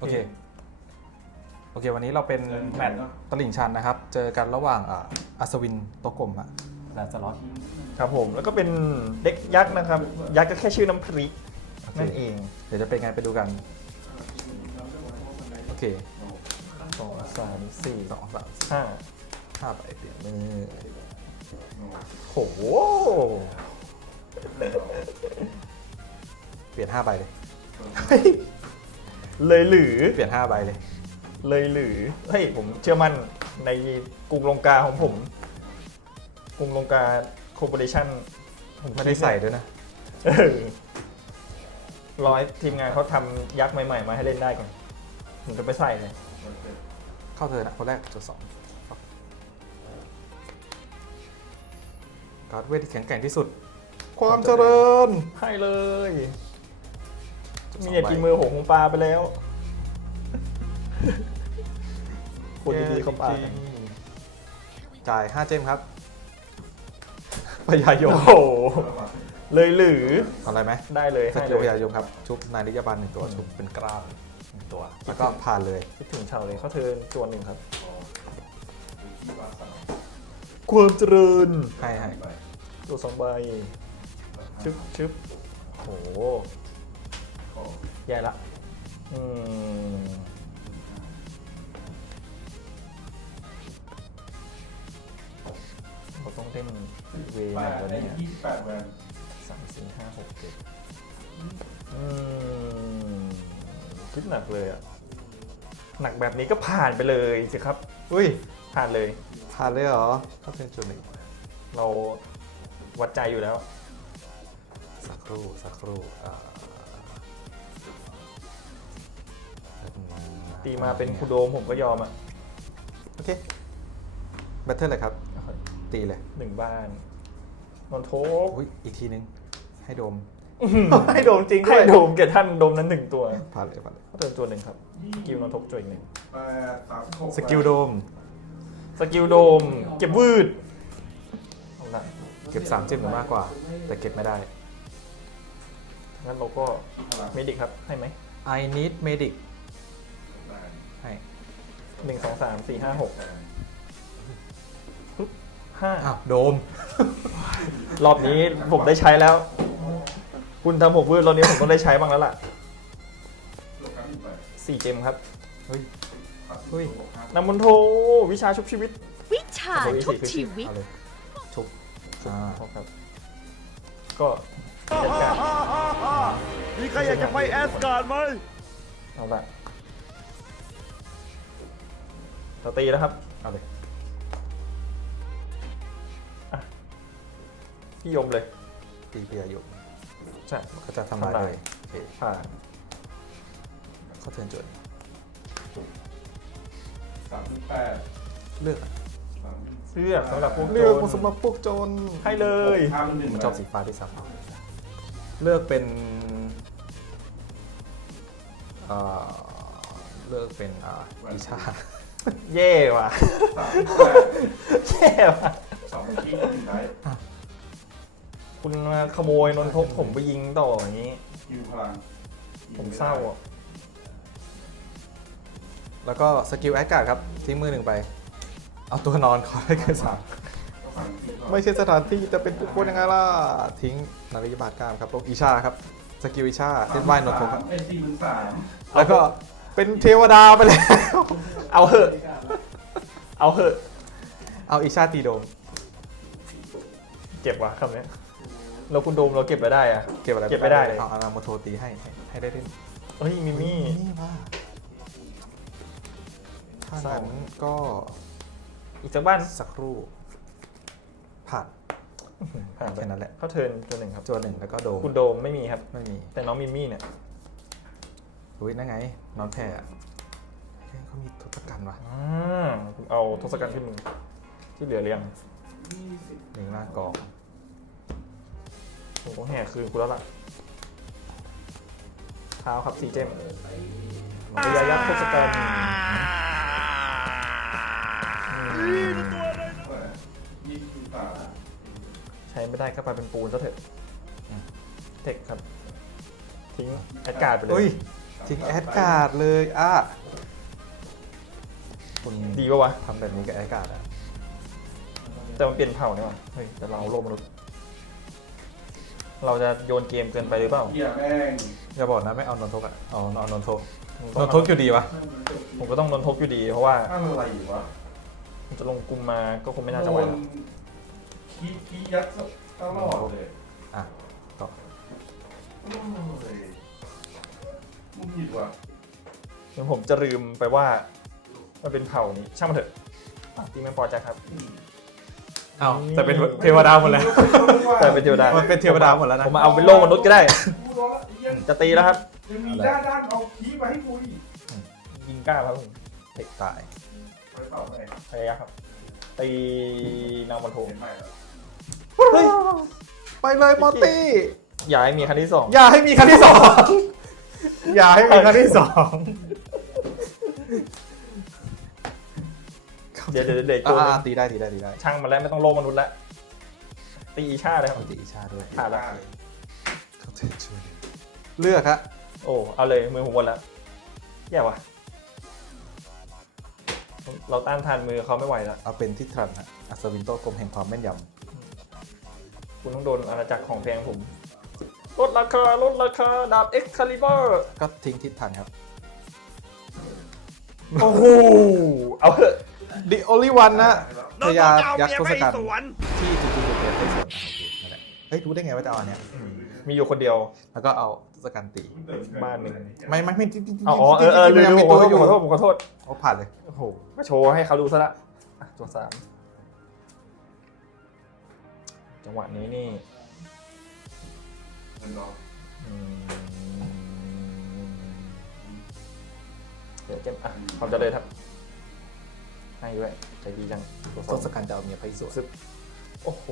โอเค โอเค วันนี้เราเป็นแมตช์ตลิ่งชันนะครับ เจอกันระหว่างอะอัศวินโตะกลมอะและสล็อตครับผม แล้วก็เป็นเด็กยักษ์นะครับ ยักษ์ก็แค่ชื่อน้ำพริกโอเคนั่นเอง เดี๋ยวจะเป็นไงไปดูกัน โอเคสองสามสี่สองสามห้าห้าใบเปลี่ยนมือโห เปลี่ยนห้าใบเลย เลยหรือเปลี่ยนห้าใบเลย เลยหรือเฮ้ยผมเชื่อมั่นในกรุงลงกาของผม กรุงลงกาคอร์ปอเรชั่นไม่ได้ใส่ด้วยนะร้อยทีมงานเขาทำยักษ์ใหม่ ๆ มาให้เล่นได้กันผมจะไม่ใส่เลย เข้าเธอนะคนแรกจุดสองการ์ดเวทที่แข็งแกร่งที่สุด ความเจริญให้เลยจุด มีสองอย่าใบกินมือหงของปลาไปแล้วคนดีๆเขาปลากันจ่ายห้าเจมครับพยายมโอ้โหเลยหรือเอาอะไรไหมได้เลยสให้กิเลลพยยายมครับ ชุบนายนิยบันหนึ่งตัวชุบเป็นกล้ามหนึ่งตัว แล้วก็ผ่านเลยคิดถึงเฉาเลยเขาเทิร์นตัวหนึ่งครับ ความเจริญให้ให้ตัวสองใบชึบชึบโห ใหญ่ละอืมเราต้องเล่นเวย์หแปน่อยดวันได้นี้ยี่สิบแปดแวนสามสี่ห้าหกเจ็ดอืมคิดหนักเลยอะ หนักแบบนี้ก็ผ่านไปเลยสิครับ อุ้ย ผ่านเลย ผ่านเลยเหรอถ้าเป็นจุดหนึ่งเราวัดใจอยู่แล้ว สักครู่ สักครู่อ่า ตีมาเป็นคูโดมผมก็ยอมอะโอเคแบตเทิลเลยครับ ตีเลยหนึ่งบ้านนนโทกอุ้ยอีกทีนึง ให้โดม ให้โดมจริงให้โดมเกียรติท่านโดมนั้นหนึ่งตัวผ่านเลยผ่านเลยเขาเติมตัวหนึ่งครับสกิลนนทกจอยหนึ่งแปดสามสิบหกสกิลโดม สกิลโดม เก็บวืดเอาละเก็บ3จิ้มหรือมากกว่า แต่เก็บไม่ได้งั้นเราก็พลังเมดิกครับ ให้ไหม I need medic ให้หนึ่งสองสามสี่ห้าหกปึ๊บห้าอ้าวโดม รอบนี้ผมได้ใช้แล้ว คุณทำผมวืดรอบนี้ผมต้องได้ใช้บ้างแล้วล่ะลงการหนึ่งใบสี่เจมครับ เฮ้ยปัดเฮ้ยหกห้านำมนโทวิชาชุบชีวิต วิชาทุกชีวิตเอาเลยชุบอ่าครับ ก็จัดการมีใครอยากจะไปแอสการ์ดไหมเอาละ เราตีแล้วครับ เอาเลยพี่ยมเลย ตีเปียอยู่ใช่เขาจะทำลายทำลาย เลยโอเคผ่านเขาเทิร์นจดสามสิบแปดเลือกสามสิบเสื้อกสำหรับพวกเลือกโจรสำหรับพวกโจรให้เลยห้าเป็นหนึ่งมันชอบสีฟ้าที่ซ้ำเลือกเป็นเอ่อเลือกเป็นอ่าอิชา เย่ว่ะ สามสิบแปดเย่ว่ะ สองที่หนึ่งได้คุณมาขโมยนนทกผมไปยิงต่ออย่างนี้ คิวพลังผมเศร้าอะ แล้วก็สกิลแอดการ์ดครับ ทิ้งมือหนึ่งไป เอาตัวนอนขอให้เกินสามก็ฝั่งที่ก่อนไม่ใช่สถานที่จะเป็นบุคคลยังไงล่ะ ทิ้งนาฬิกาบาทกล้ามครับลงอิชาครับ สกิลอิชาเส้นไหว้นนทกครับเป็นสี่หมื่นสามแล้วก็ เป็นเทวดาไปแล้ว เอาเหอะ เอาเหอะ เอาอิชาตีโดม เจ็บว่ะคำเนี้ยเราคุณโดมเราเก็บไปได้อะ เก็บอะไรเก็บไม่ได้เลย เอาอาราโมโทตีให้ให้ให้ได้เล่นเฮ้ยมิมี่ นี่ว่าถ้าเศร้า งั้นก็อีกสักบ้านสักครู่ ผ่านผ่านไปแค่นั้นแหละ เขาเทิร์นตัวหนึ่งครับ จวนหนึ่งแล้วก็โดมคุณโดมไม่มีครับ ไม่มี แต่น้องมิมี่เนี่ย อุ้ยนั่นไง นอนแผ่อะเฮ้ยเขามีทศกัณฐ์ว่ะอ่าเอาทศกัณฐ์ขึ้นมือที่เหลือเรียงหนึ่งหน้ากองผมต้องแห่คืนคุณแล้วล่ะเท้าครับสีเจมพยายักษ์ทศกัณฐ์อืมยี่สิบสามใช้ไม่ได้ก็ไปเป็นปูนซะเถอะเทคครับ ทิ้งอากาศไปเลอุ้ยยส ทิ้งแอดการ์ดเลยอะคุณดีปะวะทำแบบนี้กับแอดการ์ดอะแต่มันเปลี่ยนเผ่าเนี่ยว่ะเฮ้ยแต่เราโลกมนุษย์ เราจะโยนเกมเกินไปหรือเปล่า เหี้ยแม่งอย่าบอกนะไม่เอานนทกอะเอาเอานนทกผมนต้องนทกอยู่ดีวะ ผมก็ต้องโดนทบอยู่ดี เพราะว่าอะไรวะผมจะลงกลุ่มมาก็คงไม่น่าจะไหวโดนหรอกขี้ขี้ยัดตลอดเลยอะต่อ โอ้ย มึงหยิบว่ะเดี๋ยวผมจะลืมไปว่า มันเป็นเผ่านี้ ช่างมันเถอะอะตีแมงปอใจครับเอาแต่เป็นเทวดาหมดแล้ว แต่เป็นเทวดา มันเป็นเทวดาหมดแล้วนะ ผมมาเอาเป็นโลกมนุษย์ก็ได้ กูร้อนละเหี้ยจะตีแล้วครับ ยังมีด้านด้านเอาขี้มาให้กูอีกยิงกล้าครับผมเตะตาย ไปเปล่าไปพยายามครับ ตีนางบอลโทเห็นไหมล่ะเฮ้ย ไปเลยมอตตี้ อย่าให้มีครั้งที่สองอย่าให้มีครั้งที่สอง อย่าให้มีครั้งที่สองเดี๋ยวเดี๋ยวเดี๋ยวโจนอ่าตีได้ตีได้ตีได้ช่างมันแล้วไม่ต้องโลกมนุษย์แล้วตีอีชาเลยครับ เอาตีอีชาด้วย ผ่านละเขาเทช่วยเลือกฮะโอ้เอาเลยมือผมหมดแล้วแย่ว่ะ เราต้านทานมือเขาไม่ไหวแล้วเอาเป็นที่ทรันฮะอัศวินโตกรมแห่งความแม่นยคุณต้องโดนอาณาจักรของแพงผม ลดราคาลดราคาดาบเอ็กคาลิเบอร์ำก็ทิ้งทิศทันครับ โอ้โหเอาเถอะ The only one นะพญายักษ์ทศกัณฐ์สวนที่จริงๆเป็นเทพสวนโอเคนั่นแหละเฮ้ยรู้ได้ไงว่าจะเอาอันเนี้ยมีอยู่คนเดียว แล้วก็เอาทศกัณฐ์ตีบ้านหนึ่งไม่ไม่ไม่จริงๆจริงๆอ๋อเออเออจริลืงๆมมันยังผมีมตัวขอยู่อโทษผมขอโทษเอาผ่านเลยโอ้โหมาโชว์ให้เขาดูซะละอะตัวสามจังหวะนี้นี่ เงินดอกอืมเดี๋ยวเกมอะความเจริญครับ ให้ด้วยใจดีจังตัวสทองศกัณฐ์จะเอาเมียไปสวนซึบโอ้โห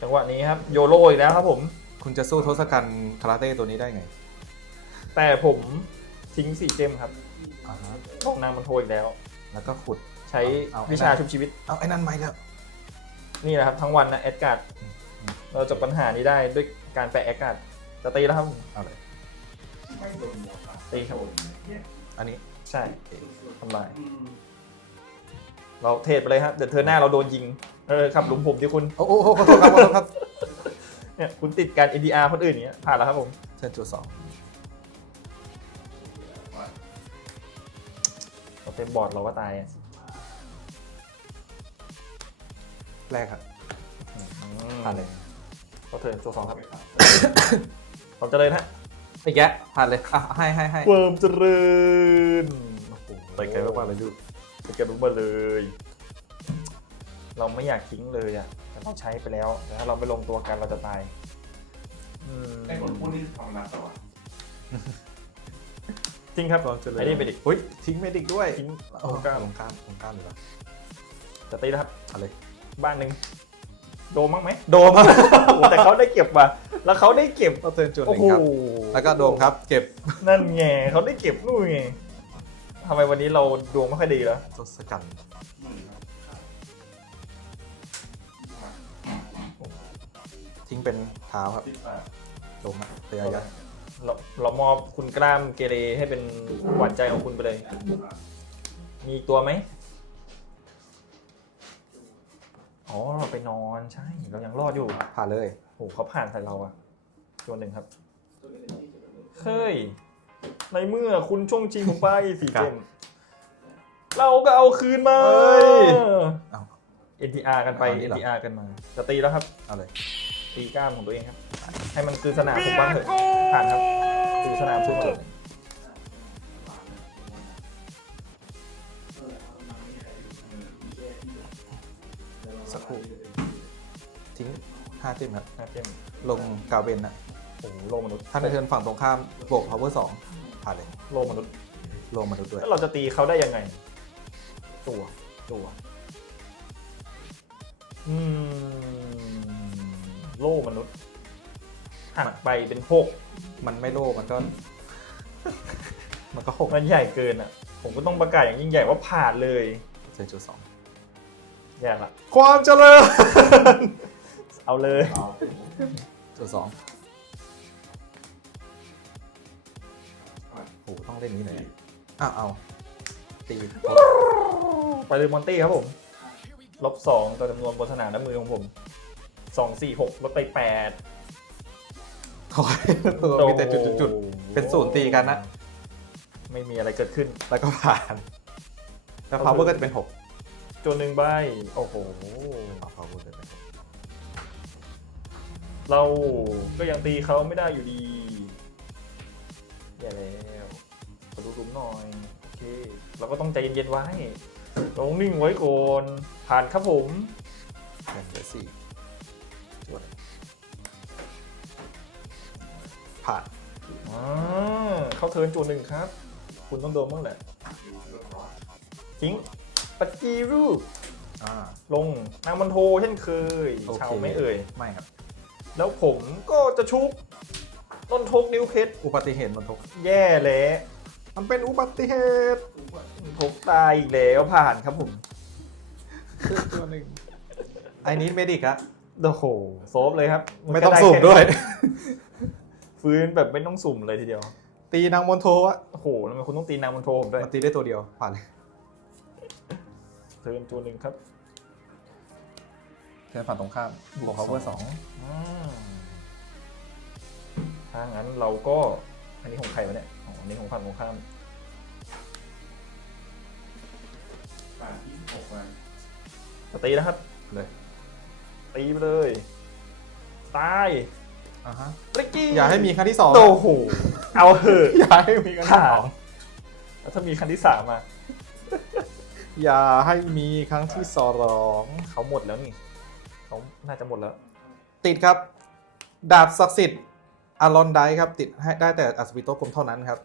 จังหวะนี้ครับ โยโรอีกแล้วครับผม คุณจะสู้ทศกัณฐ์คาราเต้ตัวนี้ได้ไงแต่ผมทิ้งสี่เจมครับอ่าฮะนางมันโทรอีกแล้ว แล้วก็ขุด ใช้เอาเอา วิชาชุบชีวิต เอาไอ้นั่นไหมแล้ว นี่แหละครับทั้งวันนะแอดการ์ดเราจบปัญหานี้ได้ด้วยการแปะแอดการ์ดจะตีแล้วครับเอาเลยไม่โดนหมดอะตีครับโดนเนี่ยอันนี้ใช่ทำลายอืมเราเทรดไปเลยครับเดี๋ยวเธอหน้าเราโดนยิงเออครับหลุมผมที่คุณ โอ้โอ้โอ้ขอโทษครับขอโทษครับเนี่ยคุณติดการ NDR คนอื่นอย่างเงี้ยผ่านแล้วครับผมเชิญจุดสองเราเต็มบอร์ดเราก็ตาย แรกครับอืมผ่านเลยเราเทิร์นตัวสองครับ ผมเจะเลยนะอีกแกะผ่านเลยอะให้ให้ให้เวิร์มเจริญโอ้โหไปไกลมากๆเลยลูกไปไกลมากๆเลย เราไม่อยากทิ้งเลยอะแต่เราใช้ไปแล้ว แต่ถ้าเราไม่ลงตัวกันเราจะตายอืมไอ้คนพูดนี่ทำรักต่อวะจริงครับความเจริญไอ้นี่ไปดิเฮ้ยทิ้งเมดิกด้วยทิ้งโอ้ตรงกลางลงกล้ามลงกล้ามเลยวะจะตีแล้วครับเอาเลย บ้านหนึ่งโดมบ้างไหมโดมครับโอ้แต่เขาได้เก็บว่ะแล้วเขาได้เก็บก็เทิร์นจุดหโอ้นึ่งโหครับ แล้วก็โดมครับ เก็บนั่นไงเขาได้เก็บนู่นไงทำไมวันนี้เราดวงไม่ค่อยดีแล้วทศกัณฐ์หมื่นครับทิ้งเป็นเท้าครับสิบแปดลงมาเตียยักษ์เราเรามอบคุณกล้ามเกเรให้เป็นหวานใจของคุณไปเลย มีอีกตัวไหม อ๋อเราไปนอนใช่ เรายังรอดอยู่ผ่านเลยโหเขาผ่านใส่เราอะตัวหนึ่งครับเฮ้ยในเมื่อคุณช่วงชิงผมไปสี่เจมเราก็เอาคืนมาเอ้ยเอา NTR กันไป เอาอันนี้เหรอ NTR กันมา จะตีแล้วครับ เอาเลยตีกล้ามของตัวเองครับ ให้มันคือสนามผมบ้างเถอะผ่านครับคือสนามผมเถอ สักครู่ทิ้งห้าเต็มครับนะเจมลงกาเวนนะโอ้โหโลกมนุษย์ถ้าในเทิร์นฝั่งตรงข้ามบวก power สองผ่านเลยโลกมนุษย์ลงมาดูด้วยแล้วเราจะตีเขาได้ยังไง ตัวตัวอืมโลกมนุษย์หักไปเป็นหกมันไม่โลมันก็ มันก็หกมันใหญ่เกินอะ ผมก็ต้องประกาศอย่างยิ่งใหญ่ว่าผ่านเลยเซนจุดสอง แย่ละความเจริญ เอาเลยตัวสองโอ้โหต้องเล่นนี้เลยอ้าวเอาตีไปเลยมอนตี้ครับผม ลบสองต่อจำนวนบนสนามน้ำมือของผมสองสี่หกลดไปแปดถอยตัวมีแต่จุดๆเป็นศูนย์ตีกันนะ ไม่มีอะไรเกิดขึ้นๆแล้วก็ผ่าน แล้ว power ก็จะเป็นหก จนหนึ่งใบ โอ้โห เอา power จะเป็นหกเราก็ยังตีเขาไม่ได้อยู่ดีอย่าแล้วขอดูหลุมหน่อย โอเค เราก็ต้องใจเย็นๆไว้ลงนิ่งไว้ก่อนผ่านครับผมหนึ่งเหลือสี่จวดผ่านอ่าเข้าเทิร์นจูนหนึ่งครับ คุณต้องโดนบ้างแหละทิ้ง ปัจจีรูอ่าลงนางมันโทเช่นเคยโอเค ชาวไม่เอ่ย ไม่ครับ แล้วผมก็จะชุบต้นทกนิ้วเพชรอุบัติเหตุมันทกแย่แล้วมันเป็นอุบัติเหตุทกตายอีกแล้วผ่านครับผมตัวหนึ่งไอ้นี้เมดิกอะโอ้โหโซฟเลยครับนไม่ก็ต้องไสุ่มด้วยฟื้นแบบไม่ต้องสุ่มเลยทีเดียวตีนางมอนโทอะโอ้โหทำไมคุณต้องตีนางมันโทผมด้วยมันตีได้ตัวเดียวผ่านเลยเทิร์นจูนหนึ่งครับเทิร์นผ่านตรงข้ามบวก power สองอืมถ้างั้นเราก็ อันนี้ของใครวะเนี่ยอ๋ออันนี้ของฝั่งตรงข้ามแปดยี่สิบหกไปจะตีนะครับ เลยตีไปเลย ตายอ่าฮะตริกกี้อย่าให้มีครั้งที่สองโอ้โหเอาเหอะอย่าให้มีครั้งที่สองแล้วถ้ามีคันที่สามมา อย่าให้มีครั้งที่สองเขาหมดแล้วนี่เขาน่าจะหมดแล้ว ติดครับ ดาบศักดิ์สิทธิ์อารอนไดครับ ติดให้ได้แต่อัศวิโตกรมเท่านั้นครับ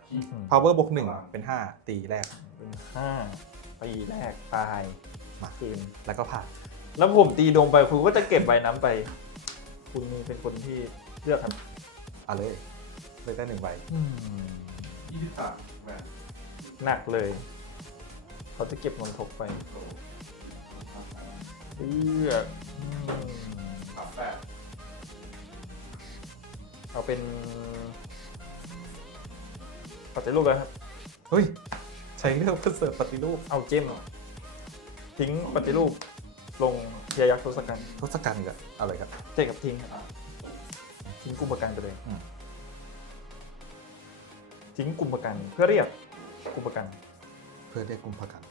power บวกหนึ่งเป็นห้าตีแรกเป็นห้าปีแรกตายมาคืนแล้วก็ผ่าน แล้วผมตีโดมไปคุณก็จะเก็บใบน้ำไป คุณเป็นคนที่เลือกครับเอาเลยเลยได้หนึ่งใบยี่สิบสามแปดหนักเลย เขาจะเก็บนนทกไปโลเลือกอืมสามแปดเอาเป็นปัจจัยลูกเลยครับ เฮ้ย ใช้เลือกเพื่อเสิร์ฟปฏิรูป เอาเจมทิ้งปฏิรูปลงเทียยักษ์ทศกัณฐ์ทศกัณฐ์กับอะไรครับเจกับทิ้งครับทิ้งกลุ่มประกันไปเลยอืมทิ้งกลุ่มประกัน เพื่อเรียกกลุ่มประกัน เพื่อเรียกกลุ่มพกัน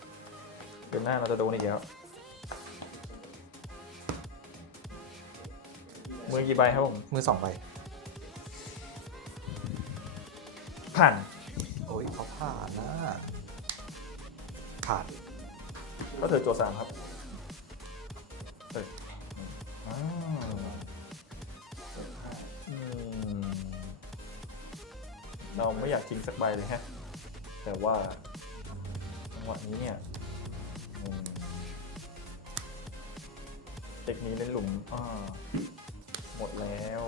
เดือนหน้าเราจะโดนอีกแล้วมือกี่ใบครับผม มือสองใบผ่านโอ้ยเขาผ่านนะผ่านก็เธอโจทย์สามครับเอออ่าอืมเราไม่อยากทิ้งสักใบเลยฮะ แต่ว่าจังหวะนี้เนี่ย เด็กนี้เล่นหลุมอ่าหมดแล้ว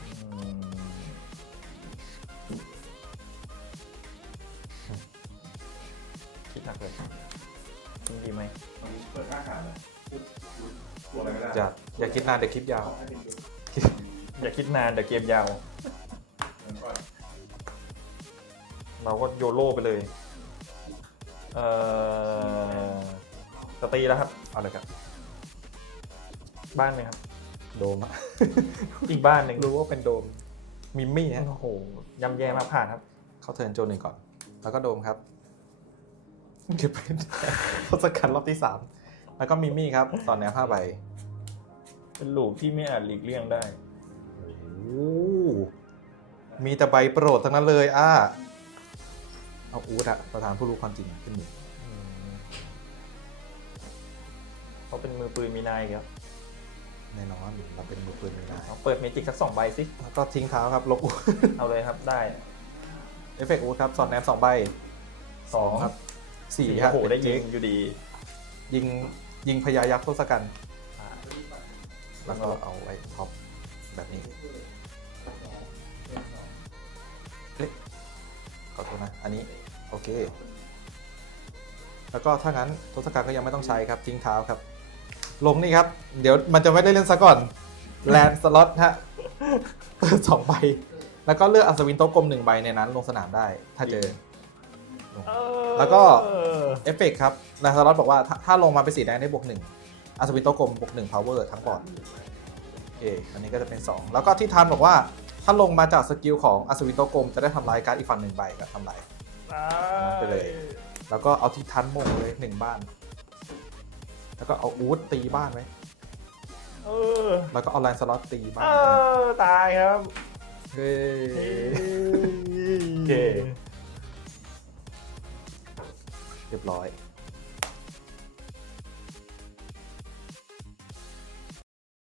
อืมคิดหนักเลยจริงดีไหมมันเปิดหน้าขาดเลยตัวอะไรก็ได้อย่าอย่าคิดนานเดี๋ยวคลิปยาว อย่าคิดนานเดี๋ยวเกมยาวแล้วก็เราก็โยโร่ไปเลย เอ่อ จะตีแล้วครับ เอาเลยครับ บ้านหนึ่งครับ โดมอะ อีกบ้านหนึ่งรู้ว่าเป็นโดม มิมมี่ฮะ โอ้โหยำแย่มากผ่านครับ เขาเทิร์นโจนหนึ่งก่อน แล้วก็โดมครับเก็บเป็นทศกัณฐ์รอบที่สาม แล้วก็มิมมี่ครับ ตอนแนวห้าใบเป็นลูกที่ไม่อาจหลีกเลี่ยงได้ โอ้มีแต่ใบโปรดทั้งนั้นเลย อะเอาอูดอะประธานผู้รู้ความจริงขึ้นมือ เขาเป็นมือปืนมีนายอีกแล้วแน่นอนเราเป็นมือปืนไม่ได้เอาเปิดเมจิกสักสองใบสิ แล้วก็ทิ้งเท้าครับลบอูดเอาเลยครับได้เอฟเฟกต์อูดครับสอดแนมสองใบสองครับสี่สี่ครัโอ้บโหได้ยิงอยู่ดียิงยิงพญายักษ์ทศกัณฐ์อ่าแล้วก็เอาไว้ท็อปแบบนี้เอ๊ะขอโทษนะ อันนี้โอเค แล้วก็ถ้างั้นทศกัณฐ์ก็ยังไม่ต้องใช้ครับทิ้งเท้าครับ ลงนี่ครับ เดี๋ยวมันจะไม่ได้เล่นซะก่อนแลนสล็อตฮะเปิดสองใบ แล้วก็เลือกอัศวินโต๊ะกลมหนึ่งใบในนั้น ลงสนามได้ถ้าเจอ แล้วก็ เอฟเฟกต์ครับแลนสล็อตบอกว่าถ้าถ้าลงมาเป็นสีแดงได้บวกหนึ่งอัศวินโต๊ะกลมบวกหนึ่งพาวเวอร์ทั้งบอร์ดโอเคอันนี้ก็จะเป็น 2 แล้วก็ที่ทานบอกว่า ถ้าลงมาจากสกิลของอัศวินโต๊ะกลมจะได้ทำลายการ์ดอีกฝั่งหนึ่งใบกับทำลายไปเลย แล้วก็เอาที่ทันมงเลยหนึ่งบ้าน แล้วก็เอาอูดตีบ้านไว้เออแล้วก็เอาแลนสล็อตตีบ้าเอนอตายครับเฮ้ยโอเคเรียบร้อย